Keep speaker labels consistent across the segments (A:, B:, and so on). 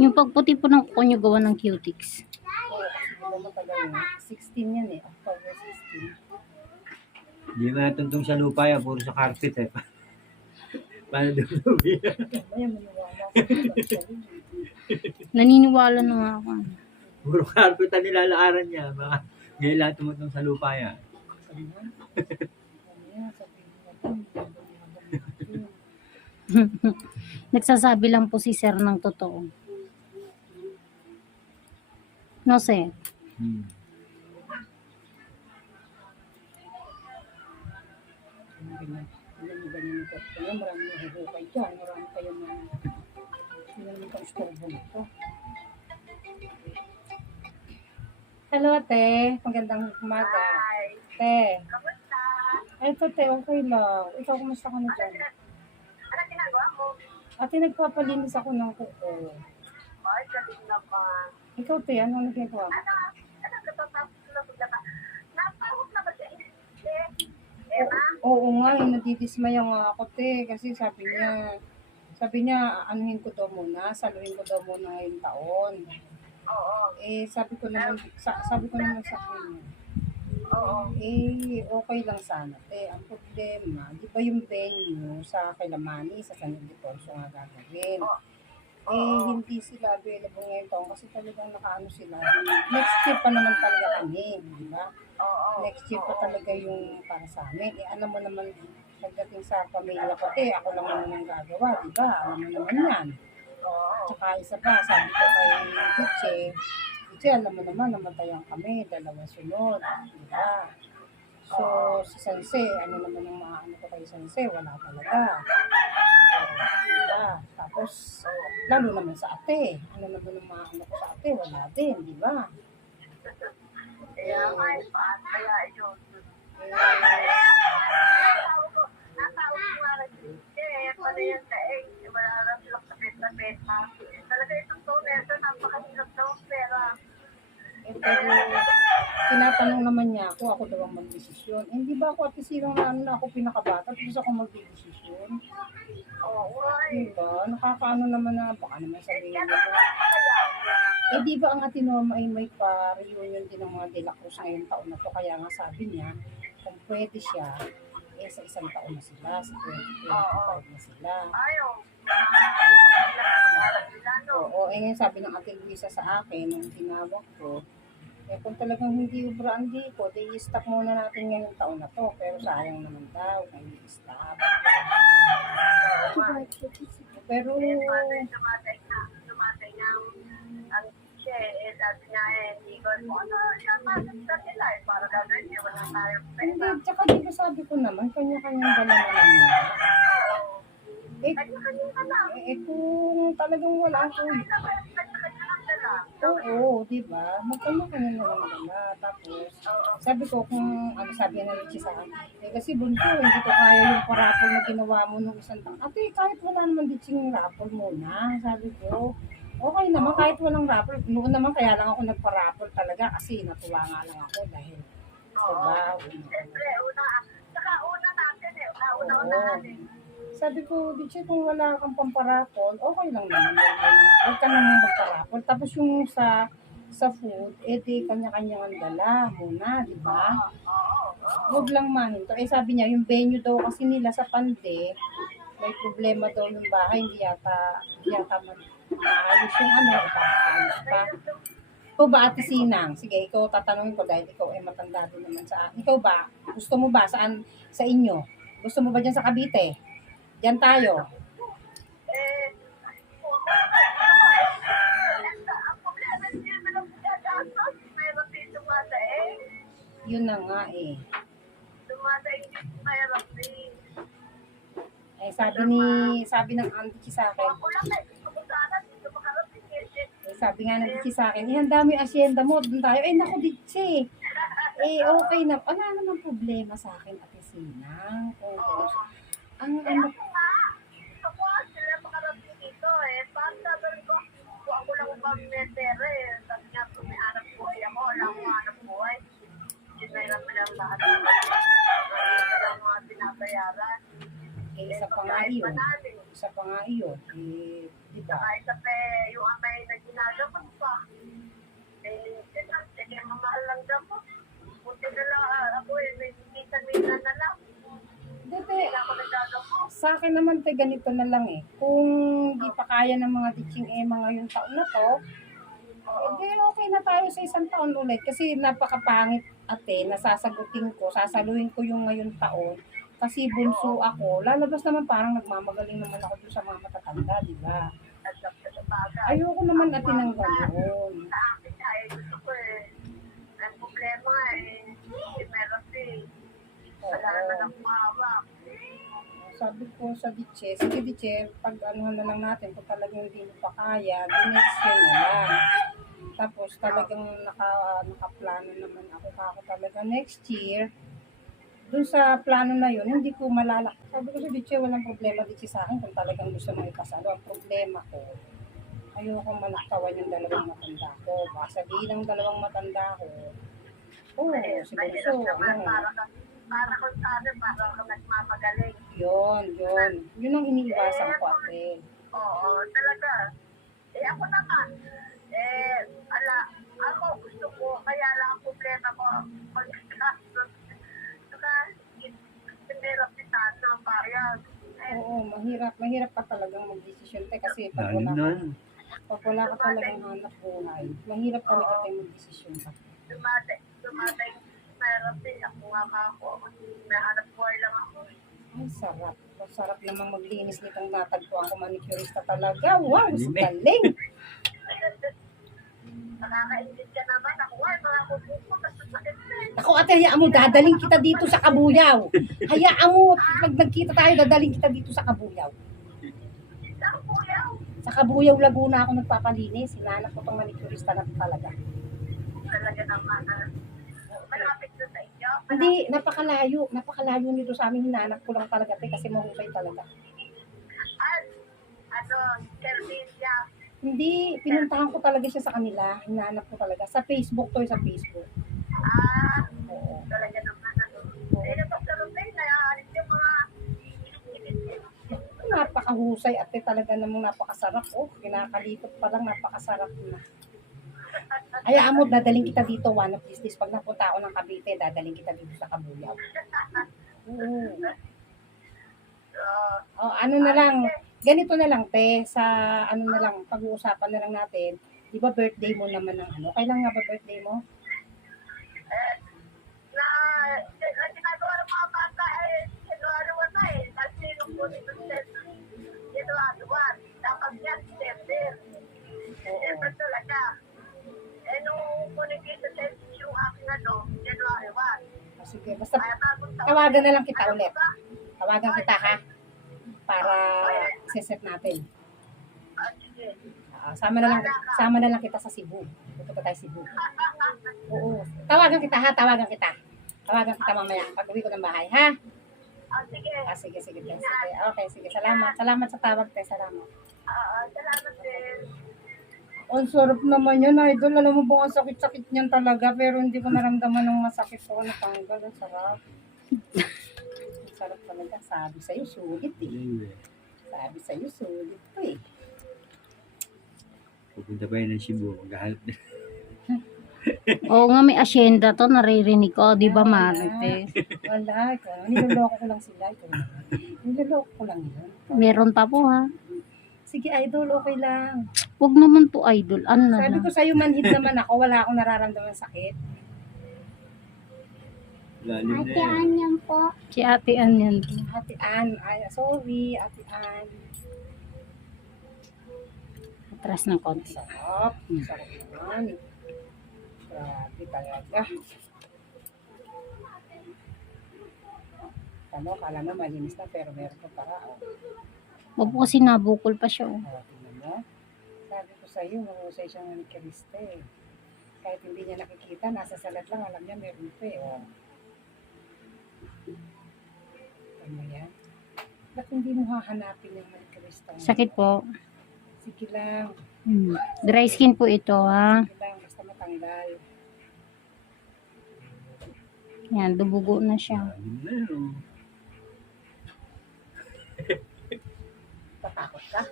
A: Yung pagputi po ng kuko nyo gawa ng cutics.
B: Oo, matagal na. 16 yan eh. October 16.
C: Hindi na tuntong sa lupa yan, puro sa carpet eh. Paano dumubi?
B: Ko.
A: Naniniwala na nga ako.
C: puro carpet ang nilalaaran niya. Mga ngayon lahat tumutong sa lupa yan.
A: Nagsasabi lang po si sir ng totoo. No, sir?
C: Hmm.
B: Ganyan. Alam mo ganyan yung kwento niya. Marami yung hukay dyan. Marami kayo na hindi naman kang istorbo nito. Hello, te. Magandang umaga. Te. Ay, ito, te. Okay lang. Ikaw, kumusta ka na dyan?
D: Ano ginagawa mo?
B: Ate, nagpapalinis ako ng kuko.
D: Ay, galing naman.
B: Ikaw, te. Ano nagagawa mo?
D: Ano? Ano katatapos na bigla ka? Napahot na ba siya? Hindi. Emma?
B: Oo nga, eh, nadidismaya nga ako, te. Kasi sabi niya, sabi niya, anuhin ko daw muna, saluhin ko daw muna ngayong taon.
D: Oo.
B: Eh, sabi ko naman, sa, sabi ko naman sa kanya,
D: Oo.
B: eh, okay lang sana, te. Ang problema, di ba yung venue sa Kailamani, sa San Ildefonso nga gagawin? Eh, hindi sila available ngayon kasi talagang nakaano sila. Next year pa naman talaga kami, di ba?
D: Oo.
B: next year pa talaga yung para sa amin. Eh, alam mo naman, pagdating sa pamilya ko, eh, ako lang naman ang gagawa, di ba? Alam mo naman yan.
D: Oo.
B: Tsaka isa pa, sabi ko kay Gucci, Gucci, alam mo naman, namatayan kami, dalawa sunod, di ba? So, si Sanse, ano naman ang mga ano ko kay Sanse, wala talaga. Ba? Tapos, lalo naman sa ate, ano naman ang mga ano ko sa ate, wala din, di ba?
D: Kaya eh, kaya yun?
B: Eh.
D: Eh, eh. Talaga itong toner, napakahirap daw ang pera.
B: Eh, pero tinatanong naman niya ako, ako daw ang magdesisyon. Eh, Hindi ba ako at sirang na ano na ako pinakabata, tapos ako magdesisyon?
D: Oo, ay.
B: Diba? Nakakaano naman na, baka naman sabihin
D: kaya.
B: Eh, di ba ang atinoma ay may pa-reunion din ng mga De ngayong taon na to, kaya nga sabi niya, kung pwede siya, eh, sa isang taon na sila, sa 2025 na sila. Oo, eh sabi ng ate Luisa sa akin, nung tinawag ko, eh kung talagang hindi ubraan di ko, di i-stop muna natin ngayong taon na to. Pero sayang naman daw, may i-stop. Pero,
D: Dumatay na, ang siya eh, sabi niya eh, hindi ko mo ano, sa nila eh, para gagawin niya, wala tayong
B: hindi,
D: pera.
B: tsaka di ba sabi ko naman, kanya-kanyang dala naman niya. Eh, eh, kung talagang wala
D: dala.
B: Oo, di ba? Magkanya-kanya na lang dala. Tapos, sabi ko kung ano sabi na Richie sa akin, eh kasi bunso, hindi ko kaya yung parapol na ginawa mo nung isang taon. Ate, kahit wala naman ditching yung rapol muna, sabi ko. Okay naman, kahit walang rapol. Noon naman kaya lang ako nagparapol talaga kasi natuwa nga lang ako dahil diba,
D: Siyempre, una, saka una natin eh, una, una,
B: Oo.
D: una natin.
B: Sabi ko, Richie, kung wala kang pamparapol, okay lang naman. Huwag ka naman- magparapol. Tapos yung sa sa food, eh di kanya-kanya ang dala muna, di ba? Huwag lang mahinto. Eh sabi niya, yung venue daw kasi nila sa Pande, may problema daw yung bahay, hindi yata, hindi yata maayos yung ano, ipapaayos pa. Ikaw ba, Ate Sinang? Sige, ikaw tatanungin ko dahil ikaw ay matanda din naman sa akin. Ikaw ba? Gusto mo ba saan sa inyo? Gusto mo ba dyan sa Cavite? Diyan tayo. Yun na nga eh. Eh sabi ni, sabi ng auntie sa akin,
D: eh,
B: sabi nga ng Ditsi sa akin, eh, ang dami asyenda mo, doon tayo. Eh, naku, Ditsi. Eh, okay na. Wala naman problema sa akin, Ate Sinang. Kung, ang ano,
D: ako nga, ako sila makarating dito eh. Parang sabi ko, kung ako lang ang pamilitera eh. Sabi niya, kung may hanap buhay ako, wala akong hanap buhay. Sinayran mo lang lahat ng wala lang mga binabayaran.
B: Eh, isa
D: manalim.
B: Isa pa nga iyon. Eh, di ba?
D: Kahit sa pe, yung amay na ginagawa pa. Eh, sige, mamahal lang daw po. Buti na lang, ah, ako eh, may minsan-minsan na lang. Nagagawa.
B: sa akin naman te ganito na lang eh. Kung di pa kaya ng mga teaching eh mga yung taon na to, hindi okay na tayo sa isang taon ulit. Kasi napakapangit ate, nasasagutin ko, sasaluhin ko yung ngayon taon. Kasi bunso ako, lalabas naman parang nagmamagaling naman ako dun sa mga matatanda, di ba? Ayoko naman ate ng ganoon.
D: Sa akin, ay gusto ko eh. Ang problema eh, si Melody, wala naman ang mawak.
B: Sabi ko sa Diche, sige Diche, pag ano na lang natin, kung talagang hindi mo pa kaya, the next year na lang. Tapos talagang naka, nakaplano naman ako kako talaga next year. Doon sa plano na yun, hindi ko malalak. Sabi ko sa Diche, walang problema Diche sa akin kung talagang gusto mo ipasalo. Ang problema ko, ayoko manakawan yung dalawang matanda ko. Baka sabihin ng dalawang matanda ko, oh,
D: Eh,
B: si Bunso, ano,
D: para kung sabi, para ka nagmamagaling.
B: yun, yun. Yun ang iniiwasan ko ate.
D: Oo, talaga. Eh, ako naman, eh, ala, ako gusto ko, kaya lang ang problema ko, pagkakastos. Saka, pinirap si Tano, bayad. Eh,
B: Oo, mahirap. Mahirap pa talagang mag-desisyon te kasi pag
C: Lalo
B: wala
C: na.
B: ka, pag wala ka talagang hanap buhay, mahirap talaga tayo mag-desisyon
D: dumate, meron din ako nga ka ako. May hanap buhay lang ako.
B: Ay, sarap. Ang sarap namang maglinis nitong natagpuan ko manicurista talaga. Wow, sa galing.
D: Nakakaingit ka naman. Ako, ay, mga kukuko, tapos sakit na.
B: Ako ate, hayaan mo, dadaling kita dito sa Kabuyaw. Hayaan mo, pag nagkita tayo, dadaling kita dito sa Kabuyaw.
D: Ako, kuya,
B: Sa Kabuyaw, Laguna ako nagpapalinis. Hinanap ko tong manicurista na talaga.
D: talaga naman. ah. Malapit na sa inyo.
B: Hindi, napakalayo. Napakalayo nito sa amin. Hinanap ko lang talaga te kasi mahusay talaga.
D: At, ano, Servilia.
B: Hindi, pinuntahan ko talaga siya sa kanila. Hinahanap ko talaga. Sa Facebook to, sa Facebook.
D: Ah,
B: Oo.
D: talaga naman. Ano. Eh, napagkaroon kayo, naalit yung mga
B: Napakahusay at talaga namang napakasarap. Oh, kinakalikot pa lang, napakasarap na. Hayaan mo, dadaling kita dito one of these days. Pag napunta ako ng Cavite, dadaling kita dito sa Kabuyaw. Oo.
D: uh,
B: Oh, ano na lang, ganito na lang, te, sa ano na lang, pag-uusapan na lang natin. Di ba birthday mo naman ng ano? Kailan nga ba birthday mo?
D: eh, na, ang ginagawa ng mga bata ay sinuaruan na eh. Kasi nung po nito sinuaruan. Dapat yan, December. December talaga. Eh, nung kunin dito sa yung aking ano, January 1.
B: Oh, sige, basta tawagan na lang kita
D: Ano
B: ulit. Tawagan kita ha. Para siset natin.
D: Ah,
B: sama na lang sama na lang kita sa Cebu. Pupunta tayo Cebu. Oo. Tawagan kita ha, tawagan kita. Tawagan kita mamaya pag uwi ko ng bahay ha.
D: Ah, sige.
B: Ah, sige, sige, sige. Okay, sige. Salamat. Salamat sa tawag, te. Salamat.
D: Ah, salamat din.
B: Ang sarap naman yun, idol. Alam mo ba, ang sakit-sakit niyan talaga. Pero hindi ko naramdaman ng masakit ko. Natanggal. Ang sarap. Sarap talaga. Sabi sa'yo, sulit eh. Sabi sa'yo, sulit to eh.
C: Pupunta pa yun ng Cebu. Maghahalap din.
A: Oo nga, may asyenda to, naririnig ko. Di ba, Marites?
B: Wala, ikaw. Niloloko ko lang sila. Ikaw. Niloloko ko lang yun.
A: Meron pa po, ha?
B: Sige, idol, okay lang.
A: Huwag naman po, idol. Ano na
B: Sabi
A: lang?
B: ko sa'yo, manhid naman ako. Wala akong nararamdaman sakit.
C: Lalim na yan.
B: yan po.
A: Si ate Ann yan.
B: Ate Ann. Ay, sorry, Ate Ann.
A: Atras ng konti.
B: Sarap. Sarap naman. Grabe talaga. Ano, kala mo malinis na pero meron pa para. Oh.
A: Huwag po kasi nabukol pa siya. Oh.
B: Oh, tingnan mo. Sabi ko sa'yo, mahusay siya ng kiriste eh. Kahit hindi niya nakikita, nasa salat lang, alam niya meron pa eh. Oh. Ano yan? Ba't hindi mo hahanapin yung manikirista?
A: Sakit po.
B: Sige lang.
A: Hmm. Dry skin po ito, ha?
B: Sige lang, basta matanggal.
A: Yan, dubugo na siya.
C: Lalim na yun. oh.
B: Tatakot ka?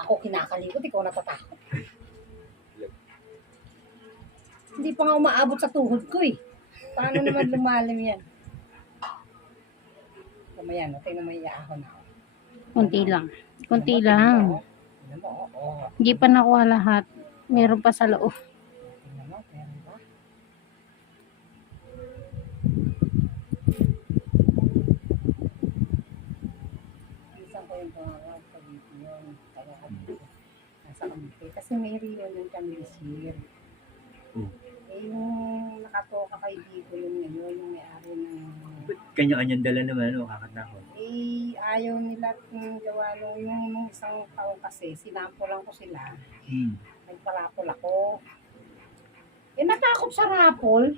B: Ako kinakalikot, ikaw natatakot. Hindi pa nga umaabot sa tuhod ko eh. Paano naman lumalim yan? Kamayan, no? tingnan mo iyaahon ako.
A: Kunti lang. Kunti lang.
B: Tingnan mo, oo. oo.
A: Hindi pa nakuha lahat. Meron pa sa loob.
B: Tingnan mo, meron ba? Isang ko yung pangarap sa yun. Kaya nasa kampi. Kasi may reunion kami this year.
C: Hmm.
B: Eh, yung nakatoka kay Vico yun ngayon, yung may-ari ng...
C: Kanya-kanyang dala naman, ano, kakatakot.
B: Eh, ayaw nila yung gawa nung, yung, nung isang taon kasi, sinampo lang ko sila.
C: Hmm.
B: Nagparapol ako. Eh, natakot sa rapol.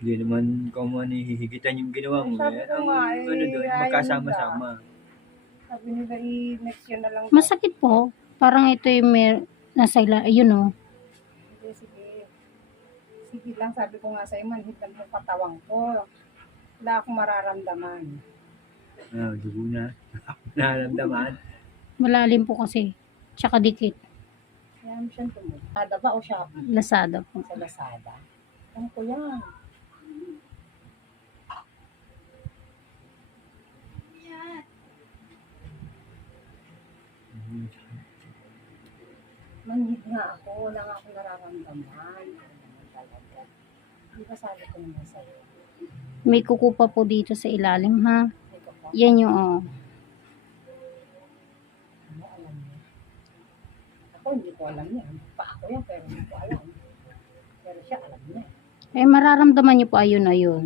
C: Hindi naman kung ano hihigitan yung ginawa mo.
B: Sabi
C: eh.
B: ko nga, eh,
C: ano doon, magkasama-sama.
B: Sabi nila, eh, next year na lang.
A: Masakit po. Parang ito yung may, nasa ila, ayun oh.
B: Sige, sige. Sige lang, sabi ko nga sa'yo, manhit lang yung patawang ko. Wala akong mararamdaman.
C: Ah, dugo na. Nararamdaman.
A: Malalim po kasi. Tsaka dikit.
B: Kaya mo siyang tumulong. Lazada ba o Shopee?
A: Lasada po.
B: Sa Lazada. Ano ko yan? Manhid nga ako, wala nga akong nararamdaman. Ano naman talaga. Di ba sabi ko naman sa'yo?
A: May kuko pa po dito sa ilalim ha. Yan yung oh.
B: ano alam niya. Ako hindi ko alam yan. Pa ako yan, pero hindi ko alam. Pero siya alam niya.
A: Eh mararamdaman niyo po ayun ayun.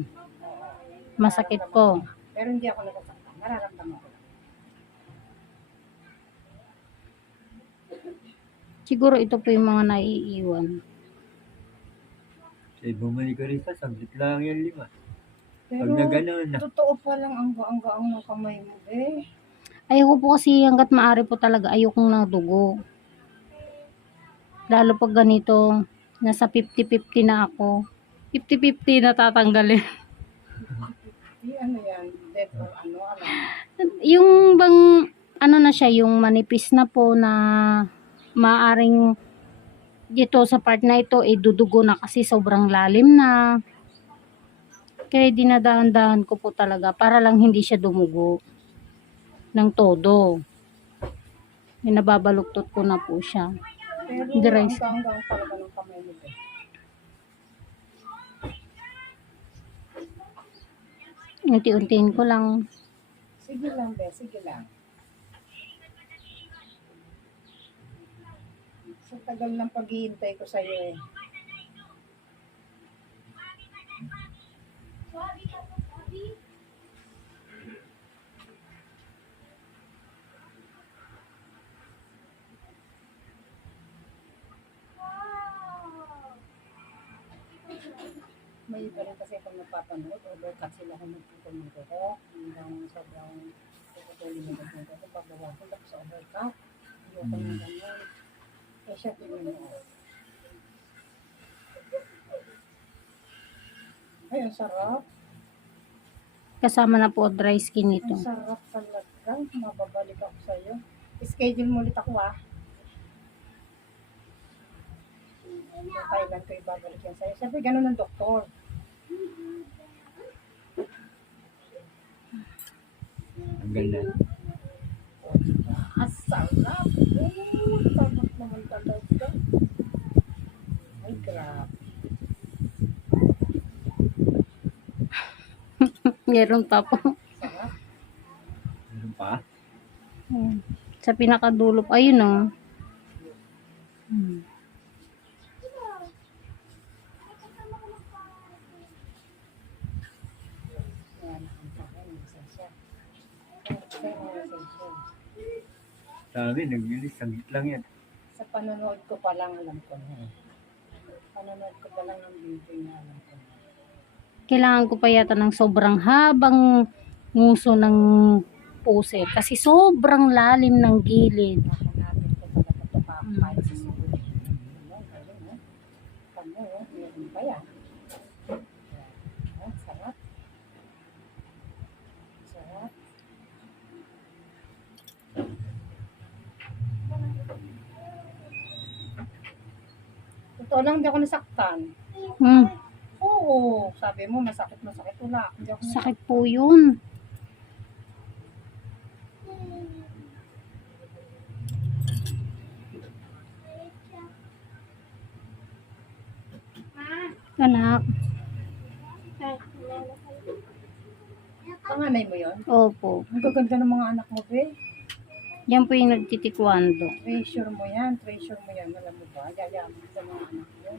A: Masakit po.
B: Pero hindi ako nasasaktan. Nararamdaman ko lang.
A: Siguro ito po yung mga naiiwan.
C: Eh, bumalik ka rin sa saglit lang yan lima.
B: Pero,
C: na ganun
B: totoo pa lang ang gaang-gaang ng kamay mo, eh.
A: Ayoko po kasi hanggat maaari po talaga ayokong nadugo. Lalo pag ganito, nasa 50-50 na ako. 50-50 na tatanggalin.
B: Di ano yan, death or ano, alam.
A: yung bang, ano na siya, yung manipis na po na maaring dito sa part na ito, eh, dudugo na kasi sobrang lalim na. Kaya dinadahan-dahan ko po talaga para lang hindi siya dumugo ng todo. Eh, nababaluktot ko na po siya.
B: Mo, eh.
A: Unti-untiin ko lang.
B: Sige lang, be, sige lang. Sa tagal ng paghihintay ko sa'yo eh. May iba rin kasi kung napapanood, overcut sila kung nagpupunod ko. Hanggang sobrang puputulin mo ko. Paggawa ko, tapos overcut. Hindi ako nang ganyan. Eh, siya tingin Ay, ang sarap.
A: Kasama na po dry skin
B: Ang
A: nito.
B: sarap talaga. Mababalik ako sa'yo. Schedule mo ulit ako ah. Kailan ko ibabalik yan sa'yo. Sabi, ganun ng doktor.
C: Ang ganda.
B: Ang sarap. Oh, sarap naman talaga. Ay, grabe.
A: Meron pa po.
C: Meron pa?
A: Hmm. Sa pinakadulo, ayun oh. Hmm.
B: Yan, ang kain. Lisensya. Kaya mo lisensya.
C: Sa amin, naglilis, saglit lang yan.
B: Sa panonood ko pa lang alam ko na. Panonood ko pa lang ng video niya alam ko na
A: kailangan ko pa yata ng sobrang habang nguso ng puser kasi sobrang lalim ng gilid.
B: Totoo lang, hindi ako nasaktan.
A: Hmm.
B: Oo, sabi mo, masakit, masakit. Wala, hindi ako
A: sakit po yun. Anak,
B: Panganay mo yon
A: opo.
B: Ang gaganda ng mga anak mo, be.
A: Yan po yung nagtitikwando.
B: Treasure mo yan, treasure mo yan. Alam mo ba? Yayaman sa mga anak mo.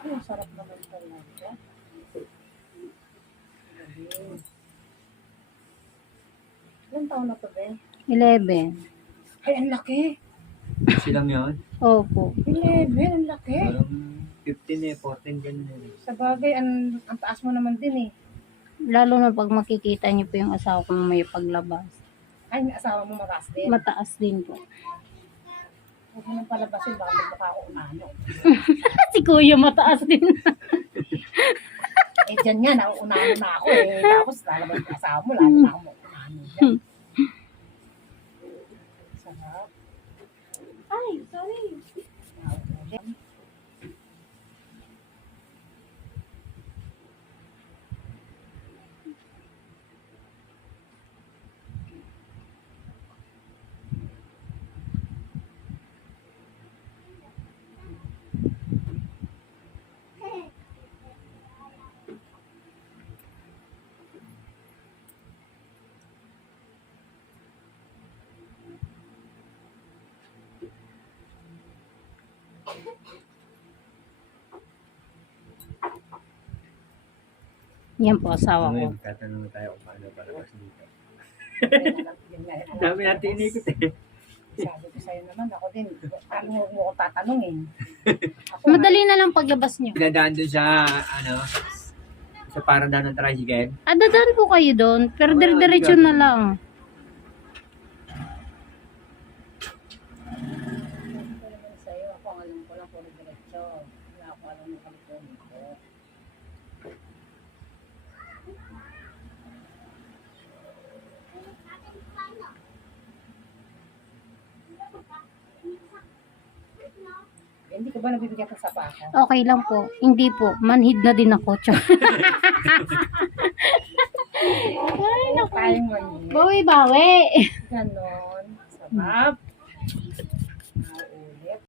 B: Ay, ang sarap naman talaga. Ilan taon na to, be?
A: 11.
B: Ay, ang laki.
C: Silang yun.
A: Opo.
B: 11, ang laki.
C: Parang 15 eh, 14 ganun eh.
B: Sa bagay, ang, ang taas mo naman din eh.
A: Lalo na pag makikita niyo po yung asawa kong may paglabas.
B: Ay, yung asawa mo mataas din.
A: Mataas din po.
B: Huwag mo nang palabasin, baka magmukha ako umano.
A: si kuya mataas din.
B: Eh, dyan nga, nauunahan na ako eh. Tapos, lalabas yung asawa mo, lalo na ako
A: Yan po asawa ko.
C: Ngayon, tatanong tayo kung paano palabas dito. Dami natin inikot eh.
B: Sabi ko sa'yo naman, ako din, ano mo ko tatanungin? Ako,
A: Madali na lang paglabas niyo.
C: Pinadaan doon sa, ano, sa parada ng tricycle.
A: Ah, dadaan po kayo doon. Pero dire-diretso na lang.
B: Sabi ko naman sa'yo, ako ang alam ko lang Wala ako alam ng kalikunin ko. Eh, Hindi ko ba nabibigyan ng sapatos?
A: Okay lang po. Hindi po. Manhid na din ako. Tsaka. Ay, naku.
B: Mali.
A: Bawi-bawi.
B: Ganon. Sarap.